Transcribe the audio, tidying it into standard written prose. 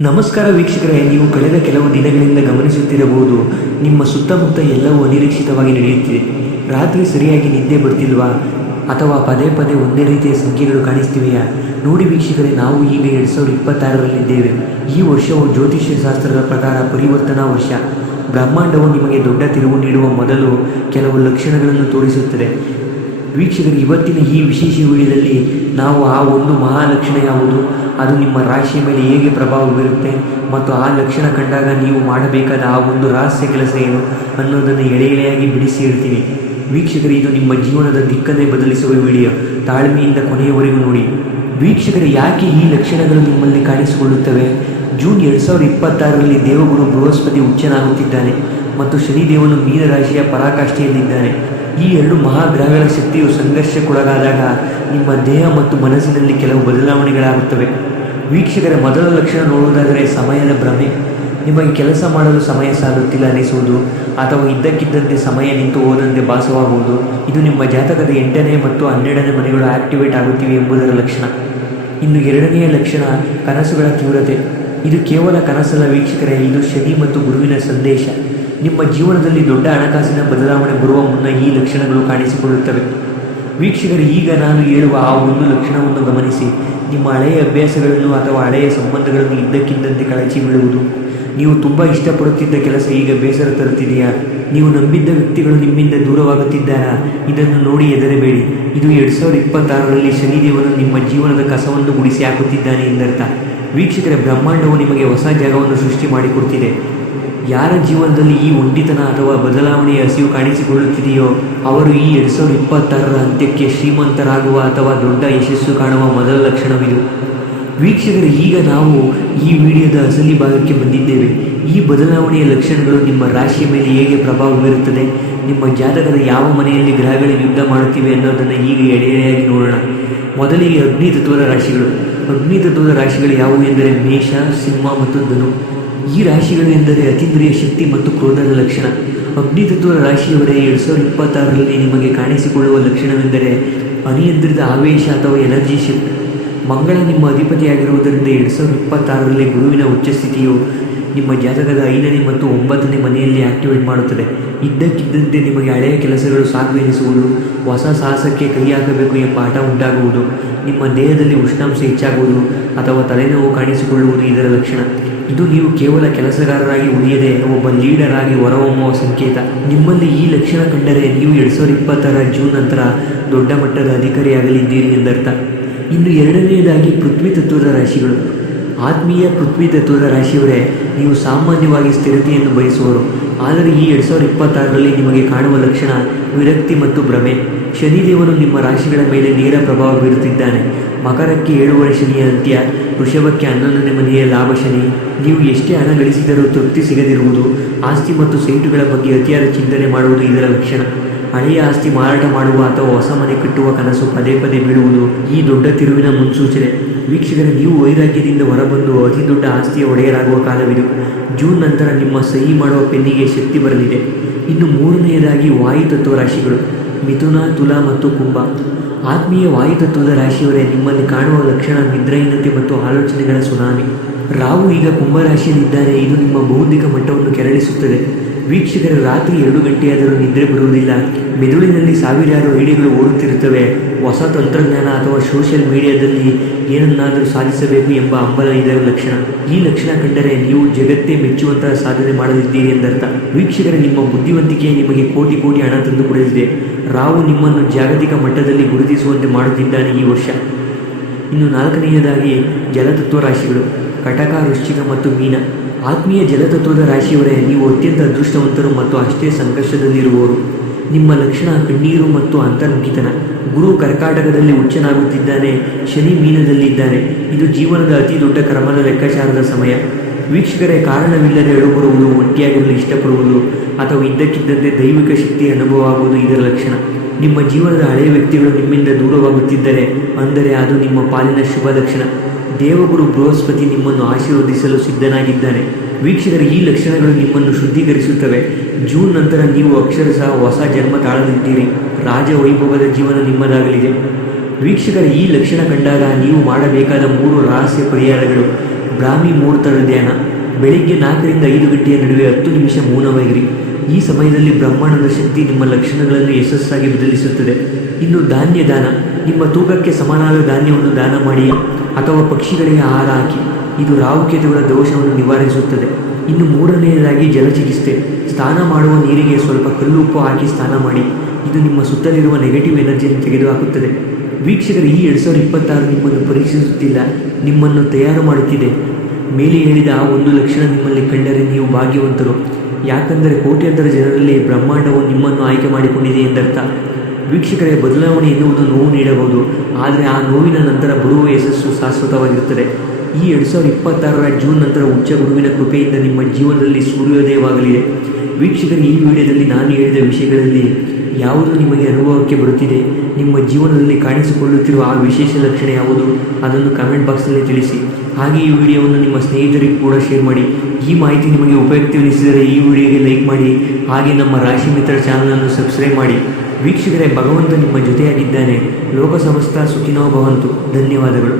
ನಮಸ್ಕಾರ ವೀಕ್ಷಕರೇ, ನೀವು ಕಳೆದ ಕೆಲವು ದಿನಗಳಿಂದ ಗಮನಿಸುತ್ತಿರಬಹುದು, ನಿಮ್ಮ ಸುತ್ತಮುತ್ತ ಎಲ್ಲವೂ ಅನಿರೀಕ್ಷಿತವಾಗಿ ನಡೆಯುತ್ತಿದೆ. ರಾತ್ರಿ ಸರಿಯಾಗಿ ನಿದ್ದೆ ಬರ್ತಿಲ್ವಾ? ಅಥವಾ ಪದೇ ಪದೇ ಒಂದೇ ರೀತಿಯ ಸಂಖ್ಯೆಗಳು ಕಾಣಿಸ್ತಿವೆಯಾ? ನೋಡಿ ವೀಕ್ಷಕರೇ, ನಾವು ಈಗ 2026ರಲ್ಲಿದ್ದೇವೆ. ಈ ವರ್ಷವು ಜ್ಯೋತಿಷ್ಯ ಶಾಸ್ತ್ರದ ಪ್ರಕಾರ ಪರಿವರ್ತನಾ ವರ್ಷ. ಬ್ರಹ್ಮಾಂಡವು ನಿಮಗೆ ದೊಡ್ಡ ತಿರುವು ನೀಡುವ ಮೊದಲು ಕೆಲವು ಲಕ್ಷಣಗಳನ್ನು ತೋರಿಸುತ್ತದೆ. ವೀಕ್ಷಕರು, ಇವತ್ತಿನ ಈ ವಿಶೇಷ ವಿಡಿಯೋದಲ್ಲಿ ನಾವು ಆ ಒಂದು ಮಹಾಲಕ್ಷಣ ಯಾವುದು, ಅದು ನಿಮ್ಮ ರಾಶಿಯ ಮೇಲೆ ಹೇಗೆ ಪ್ರಭಾವ ಬೀರುತ್ತೆ ಮತ್ತು ಆ ಲಕ್ಷಣ ಕಂಡಾಗ ನೀವು ಮಾಡಬೇಕಾದ ಆ ಒಂದು ರಹಸ್ಯ ಕೆಲಸ ಏನು ಅನ್ನೋದನ್ನು ಎಳೆಯಾಗಿ ಬಿಡಿಸಿ ಹೇಳ್ತೀನಿ. ವೀಕ್ಷಕರು, ಇದು ನಿಮ್ಮ ಜೀವನದ ದಿಕ್ಕನ್ನೇ ಬದಲಿಸುವ ವಿಡಿಯೋ. ತಾಳ್ಮೆಯಿಂದ ಕೊನೆಯವರೆಗೂ ನೋಡಿ. ವೀಕ್ಷಕರು, ಯಾಕೆ ಈ ಲಕ್ಷಣಗಳು ನಿಮ್ಮಲ್ಲಿ ಕಾಣಿಸಿಕೊಳ್ಳುತ್ತವೆ? ಜೂನ್ 2026ರಲ್ಲಿ ದೇವಗುರು ಬೃಹಸ್ಪತಿ ಉಚ್ಚನಾಗುತ್ತಿದ್ದಾನೆ ಮತ್ತು ಶನಿದೇವನು ಮೀನರಾಶಿಯ ಪರಾಕಾಷ್ಠೆಯಲ್ಲಿದ್ದಾನೆ. ಈ ಎರಡು ಮಹಾಗ್ರಹಗಳ ಶಕ್ತಿಯು ಸಂಘರ್ಷಕ್ಕೊಳಗಾದಾಗ ನಿಮ್ಮ ದೇಹ ಮತ್ತು ಮನಸ್ಸಿನಲ್ಲಿ ಕೆಲವು ಬದಲಾವಣೆಗಳಾಗುತ್ತವೆ. ವೀಕ್ಷಕರ, ಮೊದಲ ಲಕ್ಷಣ ನೋಡುವುದಾದರೆ ಸಮಯದ ಭ್ರಮೆ. ನಿಮಗೆ ಕೆಲಸ ಮಾಡಲು ಸಮಯ ಸಾಲುತ್ತಿಲ್ಲ ಅನಿಸುವುದು ಅಥವಾ ಇದ್ದಕ್ಕಿದ್ದಂತೆ ಸಮಯ ನಿಂತು ಹೋದಂತೆ ಭಾಸವಾಗುವುದು. ಇದು ನಿಮ್ಮ ಜಾತಕದ 8ನೇ ಮತ್ತು 12ನೇ ಮನೆಗಳು ಆಕ್ಟಿವೇಟ್ ಆಗುತ್ತಿವೆ ಎಂಬುದರ ಲಕ್ಷಣ. ಇನ್ನು ಎರಡನೆಯ ಲಕ್ಷಣ ಕನಸುಗಳ ತೀವ್ರತೆ. ಇದು ಕೇವಲ ಕನಸಲ್ಲ ವೀಕ್ಷಕರೇ, ಇದು ಶನಿ ಮತ್ತು ಗುರುವಿನ ಸಂದೇಶ. ನಿಮ್ಮ ಜೀವನದಲ್ಲಿ ದೊಡ್ಡ ಹಣಕಾಸಿನ ಬದಲಾವಣೆ ಬರುವ ಮುನ್ನ ಈ ಲಕ್ಷಣಗಳು ಕಾಣಿಸಿಕೊಳ್ಳುತ್ತವೆ. ವೀಕ್ಷಕರು, ಈಗ ನಾನು ಹೇಳುವ ಆ ಒಂದು ಲಕ್ಷಣವನ್ನು ಗಮನಿಸಿ. ನಿಮ್ಮ ಹಳೆಯ ಅಭ್ಯಾಸಗಳನ್ನು ಅಥವಾ ಹಳೆಯ ಸಂಬಂಧಗಳನ್ನು ಇದ್ದಕ್ಕಿದ್ದಂತೆ ಕಳಚಿ ಬೀಳುವುದು. ನೀವು ತುಂಬ ಇಷ್ಟಪಡುತ್ತಿದ್ದ ಕೆಲಸ ಈಗ ಬೇಸರ ತರುತ್ತಿದೆಯಾ? ನೀವು ನಂಬಿದ್ದ ವ್ಯಕ್ತಿಗಳು ನಿಮ್ಮಿಂದ ದೂರವಾಗುತ್ತಿದ್ದಾರಾ? ಇದನ್ನು ನೋಡಿ ಹೆದರಬೇಡಿ. ಇದು 2026ರಲ್ಲಿ ಶನಿದೇವನು ನಿಮ್ಮ ಜೀವನದ ಕಸವನ್ನು ಗುಡಿಸಿ ಹಾಕುತ್ತಿದ್ದಾನೆ ಎಂದರ್ಥ. ವೀಕ್ಷಕರೇ, ಬ್ರಹ್ಮಾಂಡವು ನಿಮಗೆ ಹೊಸ ಜಾಗವನ್ನು ಸೃಷ್ಟಿ ಮಾಡಿಕೊಡ್ತಿದೆ. ಯಾರ ಜೀವನದಲ್ಲಿ ಈ ಒಂಟಿತನ ಅಥವಾ ಬದಲಾವಣೆಯ ಹಸಿವು ಕಾಣಿಸಿಕೊಳ್ಳುತ್ತಿದೆಯೋ ಅವರು ಈ 2026ರ ಅಂತ್ಯಕ್ಕೆ ಶ್ರೀಮಂತರಾಗುವ ಅಥವಾ ದೊಡ್ಡ ಯಶಸ್ಸು ಕಾಣುವ ಮೊದಲ ಲಕ್ಷಣವಿದು. ವೀಕ್ಷಕರು, ಈಗ ನಾವು ಈ ವಿಡಿಯೋದ ಅಸಲಿ ಭಾಗಕ್ಕೆ ಬಂದಿದ್ದೇವೆ. ಈ ಬದಲಾವಣೆಯ ಲಕ್ಷಣಗಳು ನಿಮ್ಮ ರಾಶಿಯ ಮೇಲೆ ಹೇಗೆ ಪ್ರಭಾವ ಬೀರುತ್ತದೆ, ನಿಮ್ಮ ಜಾತಕದ ಯಾವ ಮನೆಯಲ್ಲಿ ಗ್ರಹಗಳು ಯುದ್ಧ ಮಾಡುತ್ತಿವೆ ಅನ್ನೋದನ್ನು ಈಗ ಎಳೆಯಾಗಿ ನೋಡೋಣ. ಮೊದಲಿಗೆ ಅಗ್ನಿ ತತ್ವದ ರಾಶಿಗಳು. ಅಗ್ನಿ ತತ್ವದ ರಾಶಿಗಳು ಯಾವುವು ಎಂದರೆ ಮೇಷ, ಸಿಂಹ ಮತ್ತು ಧನು. ಈ ರಾಶಿಗಳು ಎಂದರೆ ಅತೀಂದ್ರಿಯ ಶಕ್ತಿ ಮತ್ತು ಕ್ರೋಧದ ಲಕ್ಷಣ. ಅಗ್ನಿ ತತ್ವದ ರಾಶಿಯವರೇ 2026ರಲ್ಲಿ ನಿಮಗೆ ಕಾಣಿಸಿಕೊಳ್ಳುವ ಲಕ್ಷಣವೆಂದರೆ ಅನಿಯಂತ್ರಿತ ಆವೇಶ ಅಥವಾ ಎನರ್ಜಿ ಶಿಫ್ಟ್. ಮಂಗಳ ನಿಮ್ಮ ಅಧಿಪತಿಯಾಗಿರುವುದರಿಂದ 2026ರಲ್ಲಿ ಗುರುವಿನ ಉಚ್ಚಸ್ಥಿತಿಯು ನಿಮ್ಮ ಜಾತಕದ 5ನೇ ಮತ್ತು 9ನೇ ಮನೆಯಲ್ಲಿ ಆಕ್ಟಿವೇಟ್ ಮಾಡುತ್ತದೆ. ಇದ್ದಕ್ಕಿದ್ದಂತೆ ನಿಮಗೆ ಹಳೆಯ ಕೆಲಸಗಳು ಸಾಕು ಎನಿಸುವುದು, ಹೊಸ ಸಾಹಸಕ್ಕೆ ಕೈ ಹಾಕಬೇಕು ಎಂಬ ಹಠ ಉಂಟಾಗುವುದು, ನಿಮ್ಮ ದೇಹದಲ್ಲಿ ಉಷ್ಣಾಂಶ ಹೆಚ್ಚಾಗುವುದು ಅಥವಾ ತಲೆನೋವು ಕಾಣಿಸಿಕೊಳ್ಳುವುದು ಇದರ ಲಕ್ಷಣ. ಇದು ನೀವು ಕೇವಲ ಕೆಲಸಗಾರರಾಗಿ ಉಳಿಯದೆ ಒಬ್ಬ ಲೀಡರ್ ಆಗಿ ಹೊರಹೊಮ್ಮುವ ಸಂಕೇತ. ನಿಮ್ಮಲ್ಲಿ ಈ ಲಕ್ಷಣ ಕಂಡರೆ ನೀವು 2026ರ ಜೂನ್ ನಂತರ ದೊಡ್ಡ ಮಟ್ಟದ ಅಧಿಕಾರಿಯಾಗಲಿದ್ದೀರಿ ಎಂದರ್ಥ. ಇನ್ನು ಎರಡನೆಯದಾಗಿ ಪೃಥ್ವಿ ತತ್ವದ ರಾಶಿಗಳು. ಆತ್ಮೀಯ ಪೃಥ್ವಿ ತತ್ವದ ರಾಶಿಯವರೇ, ನೀವು ಸಾಮಾನ್ಯವಾಗಿ ಸ್ಥಿರತೆಯನ್ನು ಬಯಸುವರು. ಆದರೆ ಈ 2026ರಲ್ಲಿ ನಿಮಗೆ ಕಾಣುವ ಲಕ್ಷಣ ವಿರಕ್ತಿ ಮತ್ತು ಭ್ರಮೆ. ಶನಿದೇವನು ನಿಮ್ಮ ರಾಶಿಗಳ ಮೇಲೆ ನೇರ ಪ್ರಭಾವ ಬೀರುತ್ತಿದ್ದಾನೆ. ಮಕರಕ್ಕೆ 7ನೇ ಶನಿಯ ಅಂತ್ಯ, ವೃಷಭಕ್ಕೆ 11ನೇ ಮನೆಯ ಲಾಭ ಶನಿ. ನೀವು ಎಷ್ಟೇ ಹಣ ಗಳಿಸಿದರೂ ತೃಪ್ತಿ ಸಿಗದಿರುವುದು, ಆಸ್ತಿ ಮತ್ತು ಸೈಟುಗಳ ಬಗ್ಗೆ ಅತಿಯಾದ ಚಿಂತನೆ ಮಾಡುವುದು ಇದರ ಲಕ್ಷಣ. ಹಳೆಯ ಆಸ್ತಿ ಮಾರಾಟ ಮಾಡುವ ಅಥವಾ ಹೊಸ ಮನೆ ಕಟ್ಟುವ ಕನಸು ಪದೇ ಪದೇ ಬೀಳುವುದು ಈ ದೊಡ್ಡ ತಿರುವಿನ ಮುನ್ಸೂಚನೆ. ವೀಕ್ಷಕರೇ, ನೀವು ವೈರಾಗ್ಯದಿಂದ ಹೊರಬಂದು ಅತಿ ದೊಡ್ಡ ಆಸ್ತಿಯ ಒಡೆಯರಾಗುವ ಕಾಲವಿದು. ಜೂನ್ ನಂತರ ನಿಮ್ಮ ಸಹಿ ಮಾಡುವ ಪೆನ್ನಿಗೆ ಶಕ್ತಿ ಬರಲಿದೆ. ಇನ್ನು ಮೂರನೆಯದಾಗಿ ವಾಯುತತ್ವ ರಾಶಿಗಳು. ಮಿಥುನ, ತುಲಾ ಮತ್ತು ಕುಂಭ. ಆತ್ಮೀಯ ವಾಯುತತ್ವದ ರಾಶಿಯವರೇ, ನಿಮ್ಮಲ್ಲಿ ಕಾಣುವ ಲಕ್ಷಣ ನಿದ್ರಾಹೀನತೆ ಮತ್ತು ಆಲೋಚನೆಗಳ ಸುನಾಮಿ. ರಾಹು ಈಗ ಕುಂಭರಾಶಿಯಲ್ಲಿದ್ದಾನೆ. ಇದು ನಿಮ್ಮ ಬೌದ್ಧಿಕ ಮಟ್ಟವನ್ನು ಕೆರಳಿಸುತ್ತದೆ. ವೀಕ್ಷಕರ, ರಾತ್ರಿ 2 ಗಂಟೆಯಾದರೂ ನಿದ್ರೆ ಬರುವುದಿಲ್ಲ. ಮೆದುಳಿನಲ್ಲಿ ಸಾವಿರಾರು ಐಡಿಯಾಗಳು ಓಡುತ್ತಿರುತ್ತವೆ. ಹೊಸ ತಂತ್ರಜ್ಞಾನ ಅಥವಾ ಸೋಷಿಯಲ್ ಮೀಡಿಯಾದಲ್ಲಿ ಏನನ್ನಾದರೂ ಸಾಧಿಸಬೇಕು ಎಂಬ ಹಂಬಲ ಇದರ ಲಕ್ಷಣ. ಈ ಲಕ್ಷಣ ಕಂಡರೆ ನೀವು ಜಗತ್ತೇ ಮೆಚ್ಚುವಂತಹ ಸಾಧನೆ ಮಾಡಲಿದ್ದೀರಿ ಎಂದರ್ಥ. ವೀಕ್ಷಕರೇ, ನಿಮ್ಮ ಬುದ್ಧಿವಂತಿಕೆ ನಿಮಗೆ ಕೋಟಿ ಕೋಟಿ ಹಣ ತಂದುಕೊಡಲಿದೆ. ರಾಹು ನಿಮ್ಮನ್ನು ಜಾಗತಿಕ ಮಟ್ಟದಲ್ಲಿ ಗುರುತಿಸುವಂತೆ ಮಾಡುತ್ತಿದ್ದಾನೆ ಈ ವರ್ಷ. ಇನ್ನು ನಾಲ್ಕನೆಯದಾಗಿ ಜಲತತ್ವ ರಾಶಿಗಳು. ಕಟಕ, ವೃಶ್ಚಿಕ ಮತ್ತು ಮೀನ. ಆತ್ಮೀಯ ಜಲತತ್ವದ ರಾಶಿಯವರೇ, ನೀವು ಅತ್ಯಂತ ಅದೃಷ್ಟವಂತರು ಮತ್ತು ಅಷ್ಟೇ ಸಂಘರ್ಷದಲ್ಲಿರುವವರು. ನಿಮ್ಮ ಲಕ್ಷಣ ಕಣ್ಣೀರು ಮತ್ತು ಅಂತರ್ಮುಖಿತನ. ಗುರು ಕರ್ಕಾಟಕದಲ್ಲಿ ಉಚ್ಚನಾಗುತ್ತಿದ್ದಾನೆ, ಶನಿ ಮೀನದಲ್ಲಿದ್ದಾನೆ. ಇದು ಜೀವನದ ಅತಿ ದೊಡ್ಡ ಕ್ರಮದ ಲೆಕ್ಕಾಚಾರದ ಸಮಯ. ವೀಕ್ಷಕರೇ, ಕಾರಣವಿಲ್ಲದೆ ಅಳುಬರುವುದು, ಒಂಟಿಯಾಗಿರಲು ಇಷ್ಟಪಡುವುದು ಅಥವಾ ಇದ್ದಕ್ಕಿದ್ದಂತೆ ದೈವಿಕ ಶಕ್ತಿಯ ಅನುಭವ ಆಗುವುದು ಇದರ ಲಕ್ಷಣ. ನಿಮ್ಮ ಜೀವನದ ಹಳೆಯ ವ್ಯಕ್ತಿಗಳು ನಿಮ್ಮಿಂದ ದೂರವಾಗುತ್ತಿದ್ದರೆ ಅಂದರೆ ಅದು ನಿಮ್ಮ ಪಾಲಿನ ಶುಭ ಲಕ್ಷಣ. ದೇವಗುರು ಬೃಹಸ್ಪತಿ ನಿಮ್ಮನ್ನು ಆಶೀರ್ವದಿಸಲು ಸಿದ್ಧನಾಗಿದ್ದಾನೆ. ವೀಕ್ಷಕರು, ಈ ಲಕ್ಷಣಗಳು ನಿಮ್ಮನ್ನು ಶುದ್ಧೀಕರಿಸುತ್ತವೆ. ಜೂನ್ ನಂತರ ನೀವು ಅಕ್ಷರಶಃ ಹೊಸ ಜನ್ಮ ತಾಳಲಿದ್ದೀರಿ. ರಾಜವೈಭವದ ಜೀವನ ನಿಮ್ಮದಾಗಲಿದೆ. ವೀಕ್ಷಕರ, ಈ ಲಕ್ಷಣ ಕಂಡಾಗ ನೀವು ಮಾಡಬೇಕಾದ 3 ರಹಸ್ಯ ಪರಿಹಾರಗಳು. ಬ್ರಾಹ್ಮಿ ಮುಹೂರ್ತದ ಧ್ಯಾನ. ಬೆಳಿಗ್ಗೆ 4ರಿಂದ 5 ಗಂಟೆಯ ನಡುವೆ 10 ನಿಮಿಷ ಮೌನವಾಗಿರಿ. ಈ ಸಮಯದಲ್ಲಿ ಬ್ರಹ್ಮಾಂಡದ ಶಕ್ತಿ ನಿಮ್ಮ ಲಕ್ಷಣಗಳನ್ನು ಯಶಸ್ಸಾಗಿ ಬದಲಿಸುತ್ತದೆ. ಇನ್ನು ಧಾನ್ಯ ದಾನ. ನಿಮ್ಮ ತೂಕಕ್ಕೆ ಸಮನಾದ ಧಾನ್ಯವನ್ನು ದಾನ ಮಾಡಿ ಅಥವಾ ಪಕ್ಷಿಗಳಿಗೆ ಆಹಾರ ಹಾಕಿ. ಇದು ರಾಹುಕೇತುಗಳ ದೋಷವನ್ನು ನಿವಾರಿಸುತ್ತದೆ. ಇನ್ನು 3ನೇದಾಗಿ ಜಲಚಿಕಿತ್ಸೆ. ಸ್ನಾನ ಮಾಡುವ ನೀರಿಗೆ ಸ್ವಲ್ಪ ಕಲ್ಲುಪ್ಪು ಹಾಕಿ ಸ್ನಾನ ಮಾಡಿ. ಇದು ನಿಮ್ಮ ಸುತ್ತಲಿರುವ ನೆಗೆಟಿವ್ ಎನರ್ಜಿಯನ್ನು ತೆಗೆದುಹಾಕುತ್ತದೆ. ವೀಕ್ಷಕರು, ಈ 2026 ನಿಮ್ಮನ್ನು ಪರೀಕ್ಷಿಸುತ್ತಿಲ್ಲ, ನಿಮ್ಮನ್ನು ತಯಾರು ಮಾಡುತ್ತಿದೆ. ಮೇಲೆ ಹೇಳಿದ ಆ ಒಂದು ಲಕ್ಷಣ ನಿಮ್ಮಲ್ಲಿ ಕಂಡರೆ ನೀವು ಭಾಗ್ಯವಂತರು. ಯಾಕಂದರೆ ಕೋಟ್ಯಾಂತರ ಜನರಲ್ಲಿ ಬ್ರಹ್ಮಾಂಡವು ನಿಮ್ಮನ್ನು ಆಯ್ಕೆ ಮಾಡಿಕೊಂಡಿದೆ ಎಂದರ್ಥ. ವೀಕ್ಷಕರೇ, ಬದಲಾವಣೆ ಎನ್ನುವುದು ನೋವು ನೀಡಬಹುದು, ಆದರೆ ಆ ನೋವಿನ ನಂತರ ಬರುವ ಯಶಸ್ಸು ಶಾಶ್ವತವಾಗಿರುತ್ತದೆ. ಈ 2026 ಜೂನ್ ನಂತರ ಉಚ್ಚ ಗುರುವಿನ ಕೃಪೆಯಿಂದ ನಿಮ್ಮ ಜೀವನದಲ್ಲಿ ಸೂರ್ಯೋದಯವಾಗಲಿದೆ. ವೀಕ್ಷಕರು, ಈ ವಿಡಿಯೋದಲ್ಲಿ ನಾನು ಹೇಳಿದ ವಿಷಯಗಳಲ್ಲಿ ಯಾವುದು ನಿಮಗೆ ಅನುಭವಕ್ಕೆ ಬರುತ್ತಿದೆ, ನಿಮ್ಮ ಜೀವನದಲ್ಲಿ ಕಾಣಿಸಿಕೊಳ್ಳುತ್ತಿರುವ ಆ ವಿಶೇಷ ಲಕ್ಷಣ ಯಾವುದು, ಅದನ್ನು ಕಾಮೆಂಟ್ ಬಾಕ್ಸ್ನಲ್ಲಿ ತಿಳಿಸಿ. ಹಾಗೆ ಈ ವಿಡಿಯೋವನ್ನು ನಿಮ್ಮ ಸ್ನೇಹಿತರಿಗೂ ಕೂಡ ಶೇರ್ ಮಾಡಿ. ಈ ಮಾಹಿತಿ ನಿಮಗೆ ಉಪಯುಕ್ತವೆನಿಸಿದರೆ ಈ ವಿಡಿಯೋಗೆ ಲೈಕ್ ಮಾಡಿ. ಹಾಗೆ ನಮ್ಮ ರಾಶಿ ಮಿತ್ರ ಚಾನಲನ್ನು ಸಬ್ಸ್ಕ್ರೈಬ್ ಮಾಡಿ. ವೀಕ್ಷಕರೇ, ಭಗವಂತ ನಿಮ್ಮ ಜೊತೆಯಾಗಿದ್ದಾನೆ. ಲೋಕ ಸಮಸ್ತ ಸುಖಿನೋ ಭವಂತು. ಧನ್ಯವಾದಗಳು.